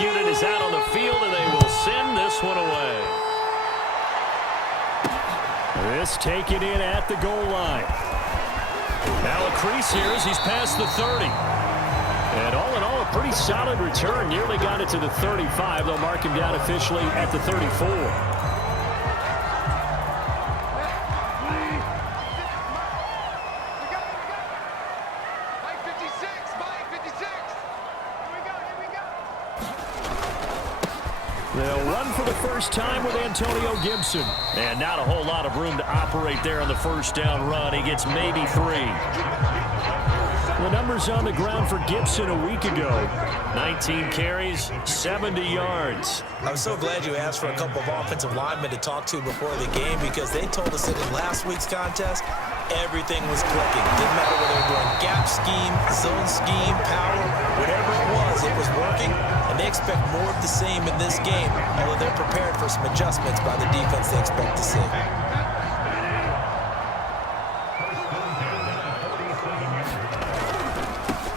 unit is out on the field, and they will send this one away. This taken in at the goal line. Now a crease here as he's past the 30. And all in all, a pretty solid return. Nearly got it to the 35. They'll mark him down officially at the 34. They'll run for the first time with Antonio Gibson. And not a whole lot of room to operate there on the first down run. He gets maybe 3. The numbers on the ground for Gibson a week ago. 19 carries, 70 yards. I'm so glad you asked for a couple of offensive linemen to talk to before the game, because they told us that in last week's contest, everything was clicking. Didn't matter whether they were doing gap scheme, zone scheme, power, whatever it was working. And they expect more of the same in this game, although they're prepared for some adjustments by the defense they expect to see.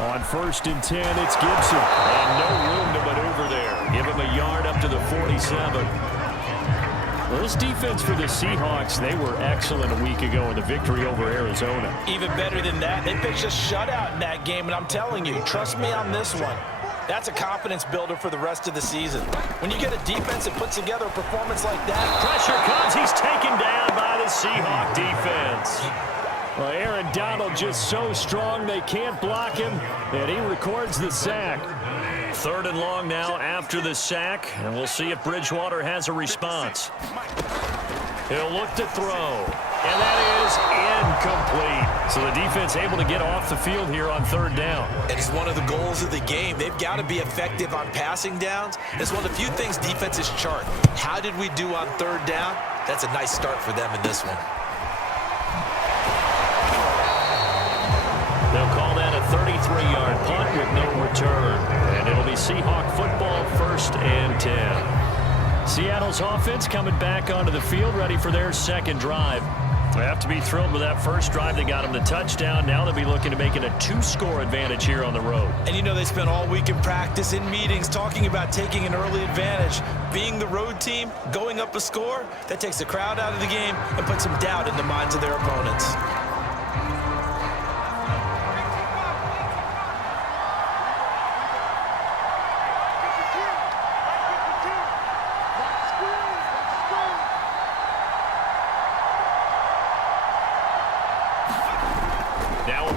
On 1st and 10, it's Gibson. And no room to maneuver there. Give him a yard up to the 47. Well, this defense for the Seahawks, they were excellent a week ago in the victory over Arizona. Even better than that, they pitched a shutout in that game, and I'm telling you, trust me on this one. That's a confidence builder for the rest of the season. When you get a defense that puts together a performance like that. Pressure comes. He's taken down by the Seahawk defense. Well, Aaron Donald just so strong they can't block him, and he records the sack. 3rd and long now after the sack, and we'll see if Bridgewater has a response. He'll look to throw, and that is incomplete. So the defense able to get off the field here on 3rd down. It is one of the goals of the game. They've got to be effective on passing downs. It's one of the few things defenses chart. How did we do on 3rd down? That's a nice start for them in this one. They'll call that a 33-yard punt with no return. And it'll be Seahawk football, 1st and 10. Seattle's offense coming back onto the field, ready for their 2nd drive. They have to be thrilled with that first drive. They got them the touchdown. Now they'll be looking to make it a 2-score advantage here on the road. And you know, they spent all week in practice, in meetings, talking about taking an early advantage. Being the road team, going up a score, that takes the crowd out of the game and puts some doubt in the minds of their opponents.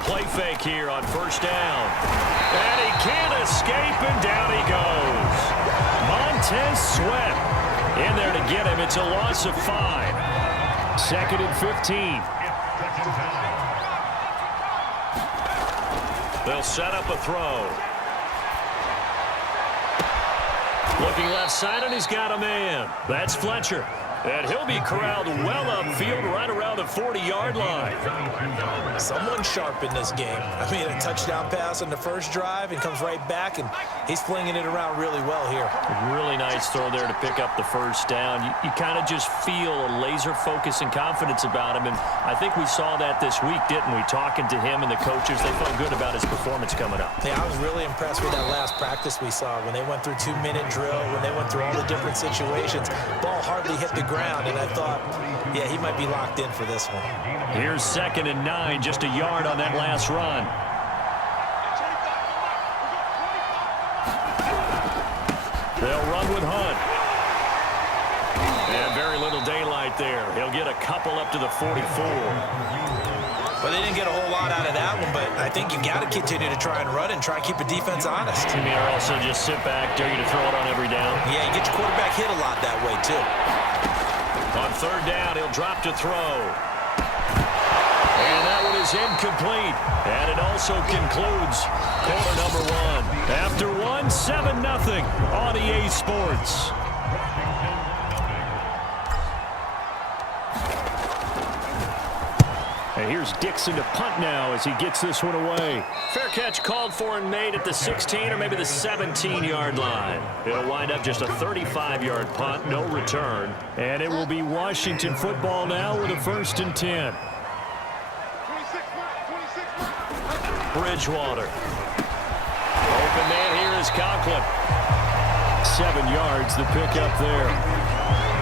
Play fake here on 1st down. And he can't escape, and down he goes. Montez Sweat in there to get him. It's a loss of 5. 2nd and 15. They'll set up a throw. Looking left side, and he's got a man. That's Fletcher. And he'll be corralled well upfield right around the 40-yard line. Someone sharp in this game. I mean, a touchdown pass on the first drive and comes right back, and he's flinging it around really well here. Really nice throw there to pick up the first down. You kind of just feel a laser focus and confidence about him, and I think we saw that this week, didn't we? Talking to him and the coaches, they felt good about his performance coming up. Yeah, I was really impressed with that last practice we saw when they went through 2-minute drill, when they went through all the different situations. Ball hardly hit the ground, and I thought, yeah, he might be locked in for this one. Here's 2nd and 9, just a yard on that last run. They'll run with Hunt. And very little daylight there. He'll get a couple up to the 44. Well, they didn't get a whole lot out of that one, but I think you got to continue to try and run and try and keep a defense honest. You mean, or also just sit back, dare you to throw it on every down? Yeah, you get your quarterback hit a lot that way, too. On 3rd down, he'll drop to throw. And that one is incomplete. And it also concludes quarter number 1. After 1, 7-0 on EA Sports. And here's Dixon to punt now as he gets this one away. Fair catch called for and made at the 16 or maybe the 17-yard line. It'll wind up just a 35-yard punt, no return. And it will be Washington football now with a 1st and 10. Bridgewater. Open man here is Conklin. 7 yards, the pickup there.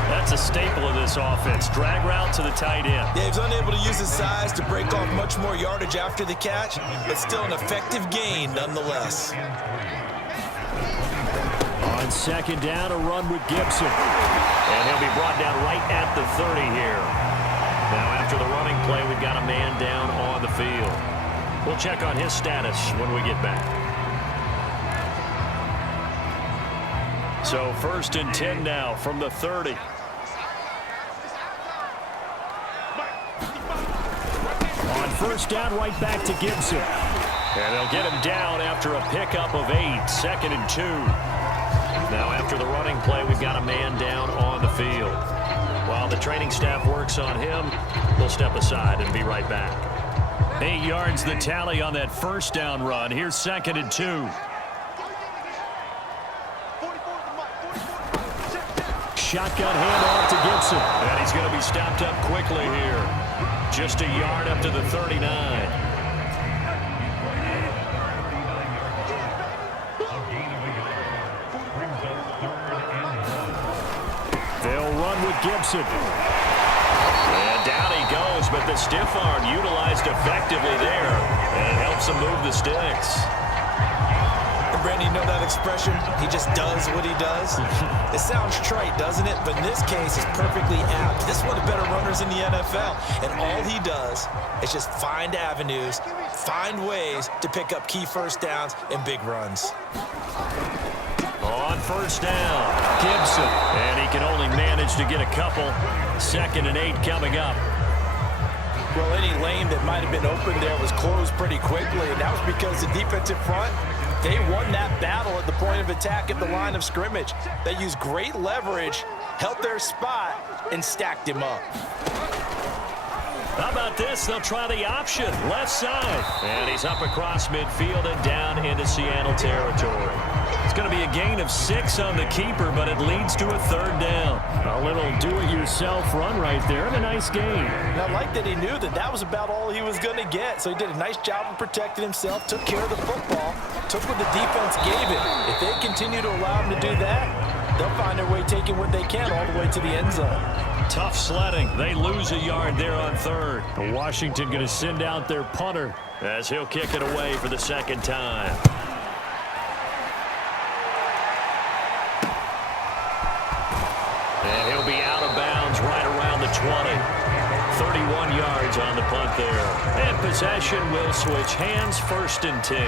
That's a staple of this offense. Drag route to the tight end. Yeah, he's unable to use his size to break off much more yardage after the catch, but still an effective gain nonetheless. On second down, a run with Gibson. And he'll be brought down right at the 30 here. Now after the running play, we've got a man down on the field. We'll check on his status when we get back. So 1st and 10 now from the 30. On first down, right back to Gibson. And they'll get him down after a pickup of 8, 2nd and 2. Now after the running play, we've got a man down on the field. While the training staff works on him, we'll step aside and be right back. 8 yards the tally on that first down run. Here's 2nd and 2. Shotgun handoff to Gibson. And he's going to be stopped up quickly here. Just a yard up to the 39. They'll run with Gibson. And down he goes, but the stiff arm utilized effectively there. And it helps him move the sticks. Brandon, you know that expression? He just does what he does. It sounds trite, doesn't it? But in this case, it's perfectly apt. This is one of the better runners in the NFL. And all he does is just find avenues, find ways to pick up key first downs and big runs. On first down, Gibson. And he can only manage to get a couple. 2nd and 8 coming up. Well, any lane that might have been open there was closed pretty quickly, and that was because the defensive front, they won that battle at the point of attack at the line of scrimmage. They used great leverage, held their spot, and stacked him up. How about this? They'll try the option, left side. And he's up across midfield and down into Seattle territory. It's going to be a gain of 6 on the keeper, but it leads to a 3rd down. A little do-it-yourself run right there, and a nice gain. And I like that he knew that that was about all he was going to get. So he did a nice job of protecting himself, took care of the football, took what the defense gave him. If they continue to allow him to do that, they'll find their way taking what they can all the way to the end zone. Tough sledding. They lose a yard there on 3rd. Washington going to send out their punter as he'll kick it away for the 2nd time. And he'll be out of bounds right around the 20. 31 yards on the punt there. And possession will switch hands, 1st and 10.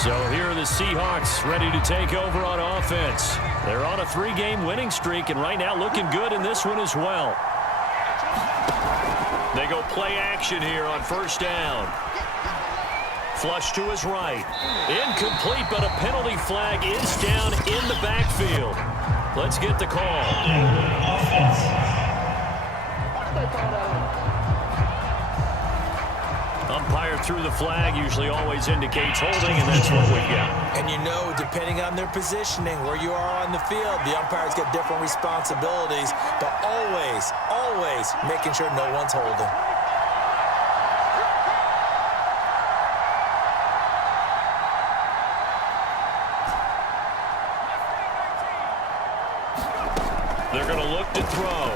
So here are the Seahawks ready to take over on offense. They're on a 3-game winning streak, and right now looking good in this one as well. They go play action here on first down. Flush to his right. Incomplete, but a penalty flag is down in the backfield. Let's get the call. Umpire threw the flag, usually always indicates holding, and that's what we got. And you know, depending on their positioning, where you are on the field, the umpires get different responsibilities, but always, always making sure no one's holding. They're going to look to throw.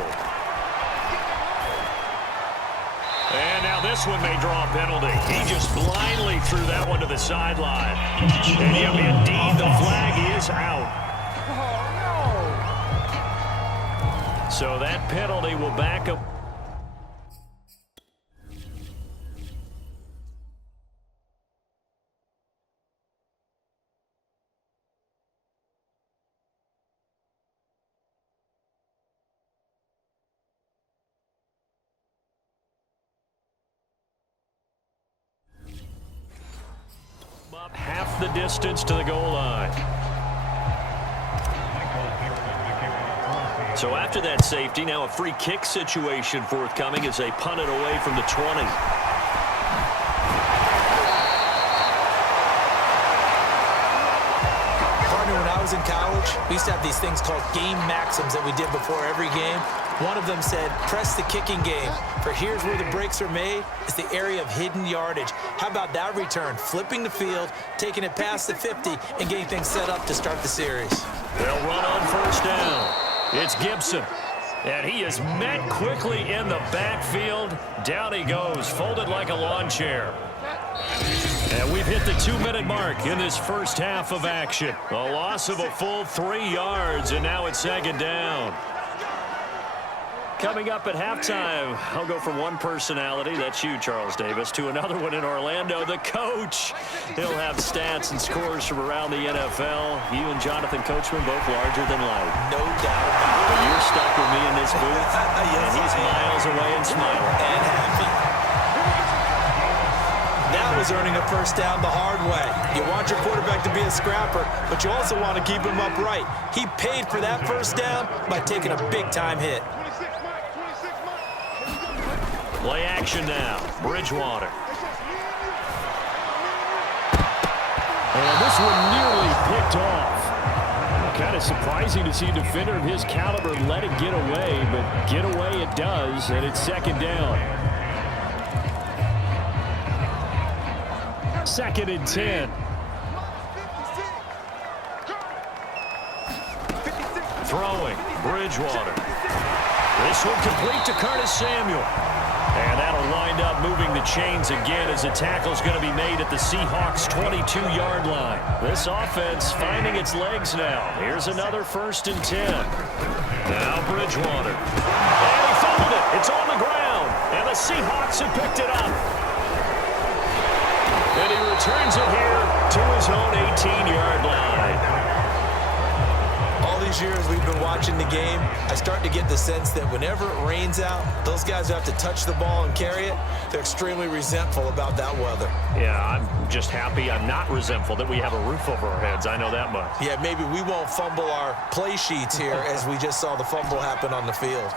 And now this one may draw a penalty. He just blindly threw that one to the sideline. And yep, indeed, the flag is out. Oh, no. So that penalty will back up. Up half the distance to the goal line. So after that safety, now a free kick situation forthcoming as they punt it away from the 20. Partner, when I was in college, we used to have these things called game maxims that we did before every game. One of them said, press the kicking game. For here's where the breaks are made. It's the area of hidden yardage. How about that return? Flipping the field, taking it past the 50, and getting things set up to start the series. They'll run on first down. It's Gibson. And he is met quickly in the backfield. Down he goes, folded like a lawn chair. And we've hit the 2-minute mark in this first half of action. A loss of a full 3 yards, and now it's second down. Coming up at halftime, I'll go from one personality, that's you, Charles Davis, to another one in Orlando, the coach. He'll have stats and scores from around the NFL. You and Jonathan Coachman both larger than life. No doubt about it. But you're stuck with me in this booth, Yes, and he's miles away and smiling. And happy. Now is earning a first down the hard way. You want your quarterback to be a scrapper, but you also want to keep him upright. He paid for that first down by taking a big-time hit. Play action now. Bridgewater. And this one nearly picked off. Kind of surprising to see a defender of his caliber let it get away, but get away it does, and it's second down. 2nd and 10. Throwing. Bridgewater. This one complete to Curtis Samuel. And that'll wind up moving the chains again as the tackle's going to be made at the Seahawks' 22-yard line. This offense finding its legs now. Here's another 1st and 10. Now Bridgewater. And he fumbled it. It's on the ground. And the Seahawks have picked it up. And he returns it here to his own 18-yard line. All these years we've been watching the game, I start to get the sense that whenever it rains out, those guys who have to touch the ball and carry it, they're extremely resentful about that weather. Yeah, I'm just happy I'm not resentful that we have a roof over our heads. I know that much. Yeah, maybe we won't fumble our play sheets here as we just saw the fumble happen on the field.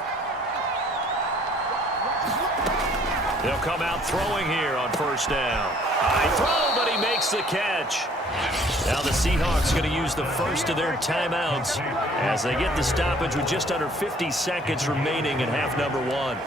They'll come out throwing here on first down. High throw, but he makes the catch. Now the Seahawks going to use the first of their timeouts as they get the stoppage with just under 50 seconds remaining in half number 1.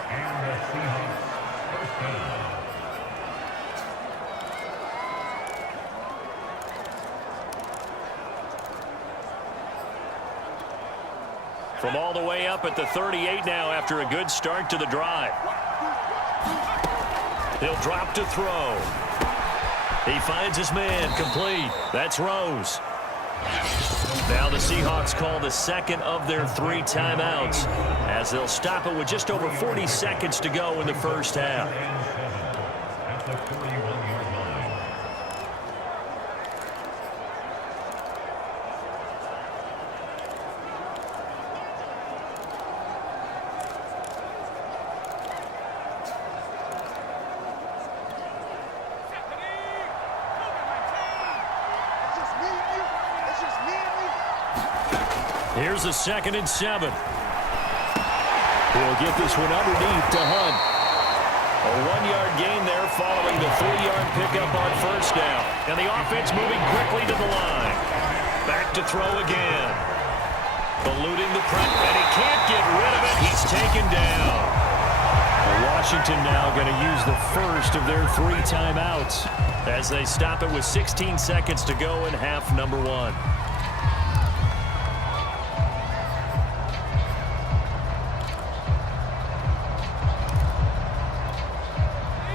From all the way up at the 38 now after a good start to the drive. He'll drop to throw. He finds his man complete. That's Rose. Now the Seahawks call the second of their 3 timeouts as they'll stop it with just over 40 seconds to go in the first half. Here's a 2nd and 7. He'll get this one underneath to Hunt. A 1-yard gain there following the 3-yard pickup on first down. And the offense moving quickly to the line. Back to throw again. Eluding the press, and he can't get rid of it. He's taken down. Washington now going to use the first of their 3 timeouts as they stop it with 16 seconds to go in half number 1.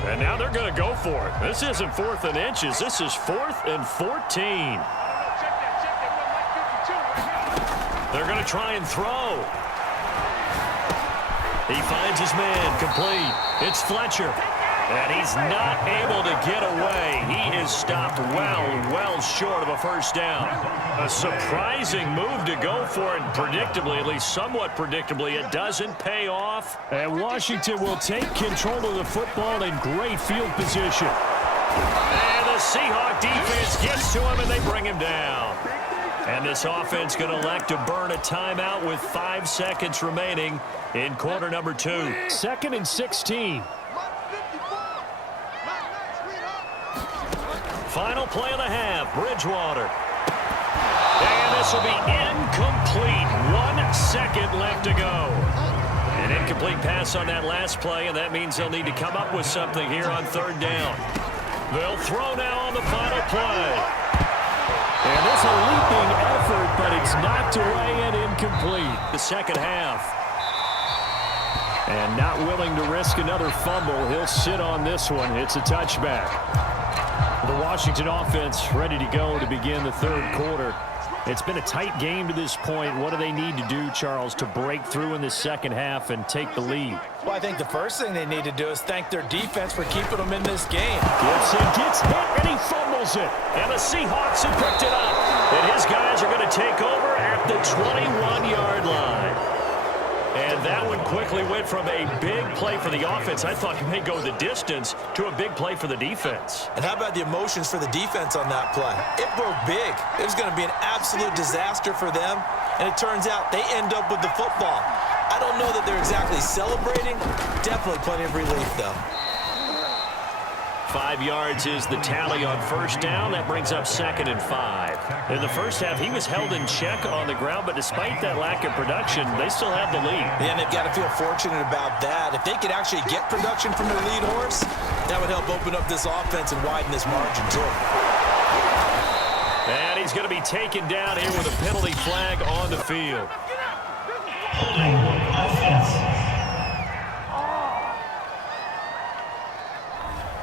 And now they're going to go for it. This isn't 4th and inches. This is 4th and 14. They're going to try and throw. He finds his man complete. It's Fletcher. And he's not able to get away. He is stopped well short of a first down. A surprising move to go for it. Predictably, at least somewhat predictably, it doesn't pay off. And Washington will take control of the football in great field position. And the Seahawk defense gets to him, and they bring him down. And this offense going to elect to burn a timeout with 5 seconds remaining in quarter number 2. 2nd and 16. Final play of the half, Bridgewater. And this will be incomplete. 1 second left to go. An incomplete pass on that last play, and that means they'll need to come up with something here on 3rd down. They'll throw now on the final play. And this a leaping effort by but it's knocked away and incomplete. The second half. And not willing to risk another fumble. He'll sit on this one. It's a touchback. The Washington offense ready to go to begin the third quarter. It's been a tight game to this point. What do they need to do, Charles, to break through in the second half and take the lead? Well, I think the first thing they need to do is thank their defense for keeping them in this game. Gets hit, and he fumbles it. And the Seahawks have picked it up. And his guys are going to take over at the 21-yard line. And that one quickly went from a big play for the offense, I thought it may go the distance, to a big play for the defense. And how about the emotions for the defense on that play? It broke big. It was going to be an absolute disaster for them, and it turns out they end up with the football. I don't know that they're exactly celebrating. Definitely plenty of relief, though. 5 yards is the tally on first down. That brings up 2nd and 5. In the first half, he was held in check on the ground, but despite that lack of production, they still have the lead. Yeah, and they've got to feel fortunate about that. If they could actually get production from their lead horse, that would help open up this offense and widen this margin, too. And he's going to be taken down here with a penalty flag on the field. Holding offense.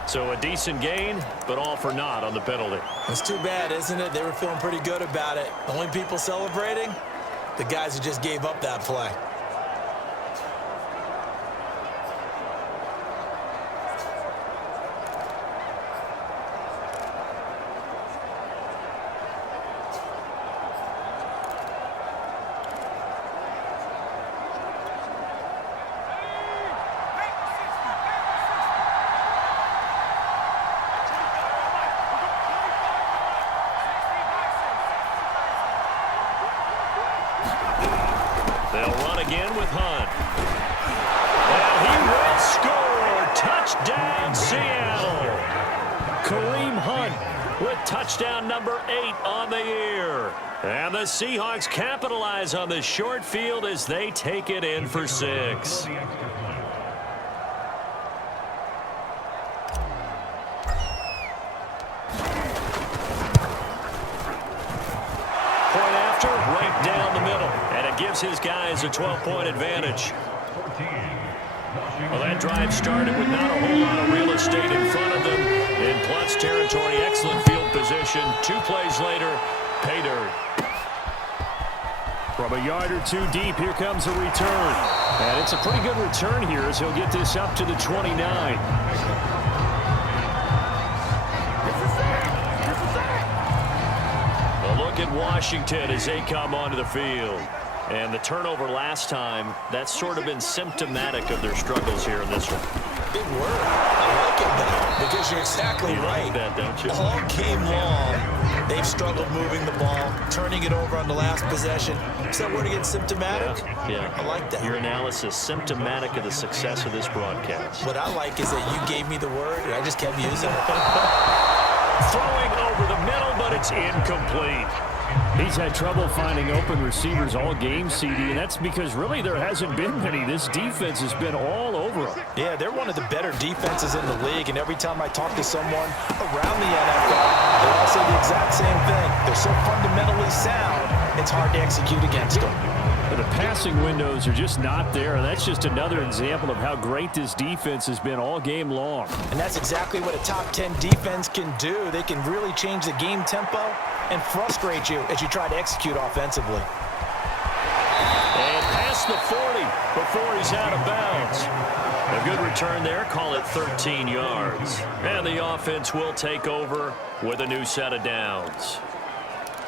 So a decent gain, but all for naught on the penalty. It's too bad, isn't it? They were feeling pretty good about it. The only people celebrating, the guys who just gave up that play. They'll run again with Hunt. And he will score. Touchdown, Seattle. Kareem Hunt with touchdown number 8 on the year. And the Seahawks capitalize on the short field as they take it in for 6. Right down the middle, and it gives his guys a 12-point advantage. Well, that drive started with not a whole lot of real estate in front of them. In plus territory, excellent field position. 2 plays later, pay dirt. From a yard or 2 deep, here comes a return. And it's a pretty good return here as he'll get this up to the 29. Look at Washington as they come onto the field. And the turnover last time, that's sort of been symptomatic of their struggles here in this one. Big word. I like it, though, because you're exactly right. Like that, don't you? All game long, they've struggled moving the ball, turning it over on the last possession. Is that word again, symptomatic? Yeah. I like that. Your analysis, symptomatic of the success of this broadcast. What I like is that you gave me the word, and I just kept using it. Throwing over the middle, but it's incomplete. He's had trouble finding open receivers all game, CD, and that's because really there hasn't been many. This defense has been all over them. Yeah, they're one of the better defenses in the league, and every time I talk to someone around the NFL, they all say the exact same thing. They're so fundamentally sound, it's hard to execute against them. The passing windows are just not there, and that's just another example of how great this defense has been all game long. And that's exactly what a top 10 defense can do. They can really change the game tempo and frustrate you as you try to execute offensively. And past the 40 before he's out of bounds. A good return there, call it 13 yards. And the offense will take over with a new set of downs.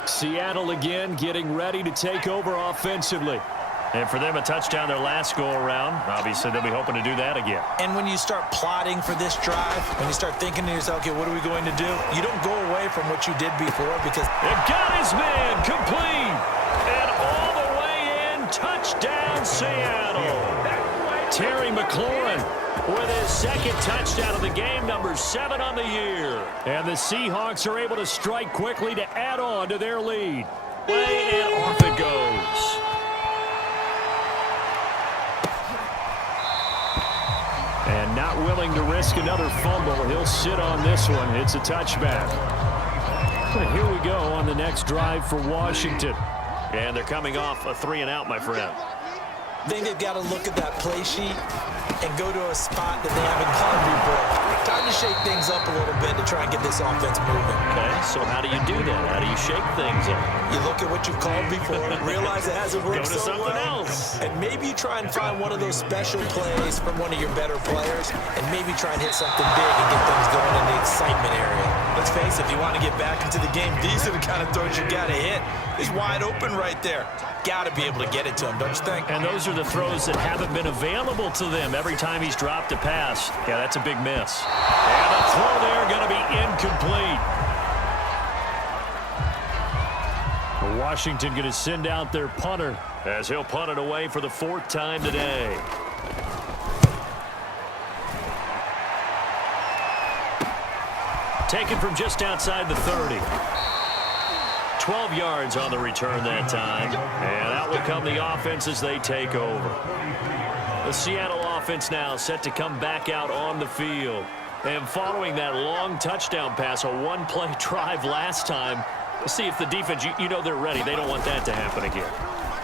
Seattle again getting ready to take over offensively. And for them, a touchdown their last go-around. Obviously, they'll be hoping to do that again. And when you start plotting for this drive, when you start thinking to yourself, okay, what are we going to do? You don't go away from what you did before because... It got his man complete. And all the way in, touchdown Seattle. Terry McLaurin with his second touchdown of the game, number 7 on the year. And the Seahawks are able to strike quickly to add on to their lead. Way and off it goes. And not willing to risk another fumble, he'll sit on this one. It's a touchback. But here we go on the next drive for Washington. And they're coming off a 3-and-out, my friend. I think they've got to look at that play sheet and go to a spot that they haven't gone before. Time to shake things up a little bit to try and get this offense moving. Okay, so how do you do that? How do you shake things up? You look at what you've called before, realize it hasn't worked Go to so something well, else. and maybe try and find one of those special plays from one of your better players, and maybe try and hit something big and get things going in the excitement area. Let's face it, if you want to get back into the game, these are the kind of throws you got to hit. He's wide open right there. Got to be able to get it to him, don't you think? And those are the throws that haven't been available to them every time he's dropped a pass. Yeah, that's a big miss. And the throw there going to be incomplete. Washington going to send out their punter as he'll punt it away for the 4th time today. Taken from just outside the 30. 12 yards on the return that time. And out will come the offense as they take over. The Seattle offense now set to come back out on the field. And following that long touchdown pass, a one-play drive last time, see if the defense, you know they're ready. They don't want that to happen again.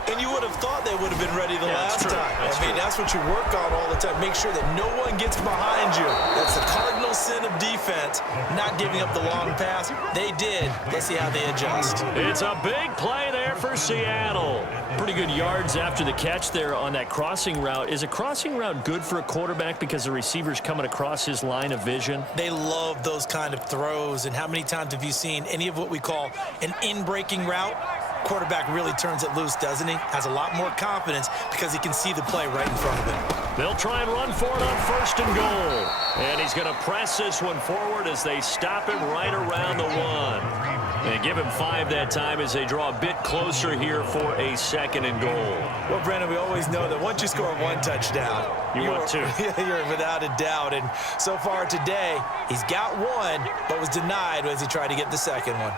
And you would have thought they would have been ready the last time. That's what you work on all the time. Make sure that no one gets behind you. That's the cardinal sin of defense, not giving up the long pass. They did. Let's see how they adjust. It's a big play there for Seattle. Pretty good yards after the catch there on that crossing route. Is a crossing route good for a quarterback because the receiver's coming across his line of vision? They love those kind of throws. And how many times have you seen any of what we call an in-breaking route? Quarterback really turns it loose, doesn't he? Has a lot more confidence because he can see the play right in front of him. They'll try and run for it on 1st and goal. And he's going to press this one forward as they stop him right around the 1. They give him 5 that time as they draw a bit closer here for a 2nd and goal. Well, Brandon, we always know that once you score 1 touchdown, you want 2. You're without a doubt. And so far today, he's got 1, but was denied as he tried to get the 2nd one.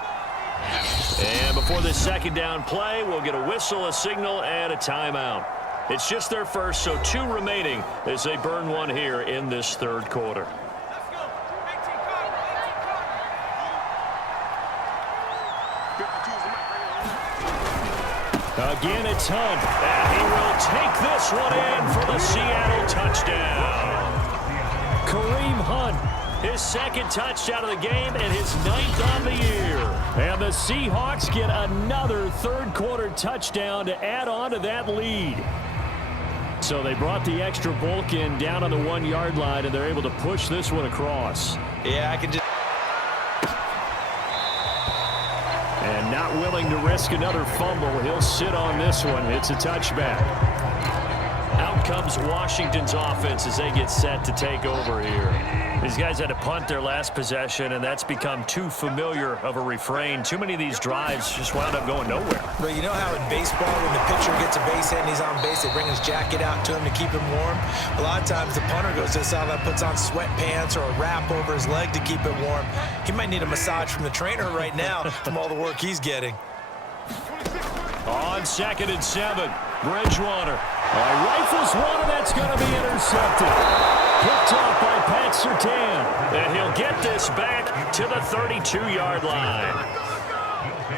And before this 2nd down play, we'll get a whistle, a signal, and a timeout. It's just their first, so 2 remaining as they burn 1 here in this 3rd quarter. Again, it's Hunt, and he will take this one in for the Seattle touchdown. Kareem Hunt, his 2nd touchdown of the game and his 9th on the year. And the Seahawks get another 3rd quarter touchdown to add on to that lead. So they brought the extra bulk in down on the 1-yard line, and they're able to push this one across. Yeah, I can just... And not willing to risk another fumble, he'll sit on this one. It's a touchback. Out comes Washington's offense as they get set to take over here. These guys had to punt their last possession, and that's become too familiar of a refrain. Too many of these drives just wound up going nowhere. But you know how in baseball, when the pitcher gets a base hit and he's on base, they bring his jacket out to him to keep him warm? A lot of times the punter goes to the sideline, puts on sweatpants or a wrap over his leg to keep it warm. He might need a massage from the trainer right now from all the work he's getting. On 2nd and 7, Bridgewater. Rifles one, and that's going to be intercepted. Picked off by Pat Surtain. And he'll get this back to the 32-yard line.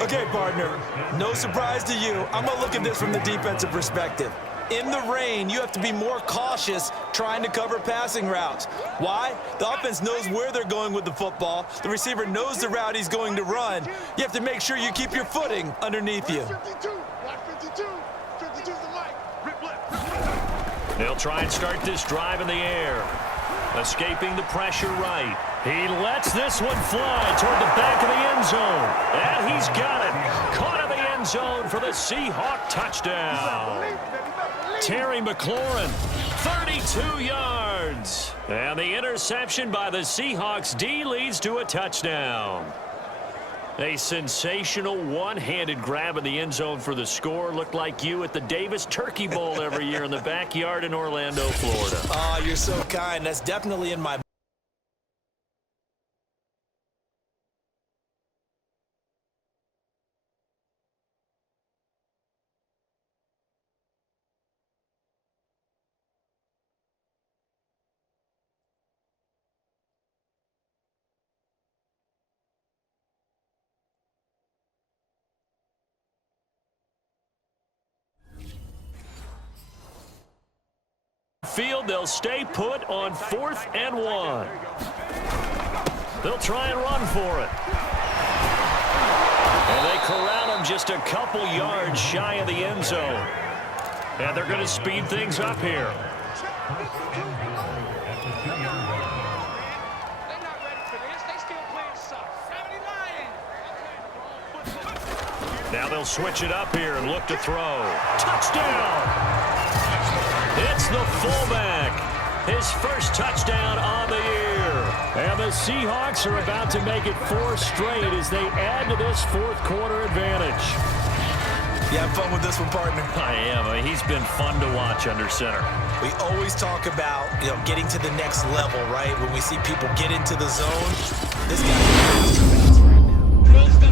Okay, partner, no surprise to you. I'm going to look at this from the defensive perspective. In the rain, you have to be more cautious trying to cover passing routes. Why? The offense knows where they're going with the football. The receiver knows the route he's going to run. You have to make sure you keep your footing underneath you. They'll try and start this drive in the air. Escaping the pressure right. He lets this one fly toward the back of the end zone. And he's got it. Caught in the end zone for the Seahawk touchdown. Terry McLaurin, 32 yards. And the interception by the Seahawks D leads to a touchdown. A sensational one-handed grab in the end zone for the score. Looked like you at the Davis Turkey Bowl every year in the backyard in Orlando, Florida. Oh, you're so kind. That's definitely in my midfield. They'll stay put on 4th and 1. They'll try and run for it. And they corral him just a couple yards shy of the end zone. And they're going to speed things up here. Now they'll switch it up here and look to throw. Touchdown! It's the fullback. His first touchdown on the year. And the Seahawks are about to make it 4 straight as they add to this 4th quarter advantage. You have fun with this one, partner? I am. I mean, he's been fun to watch under center. We always talk about, getting to the next level, right? When we see people get into the zone, this guy's faster right now.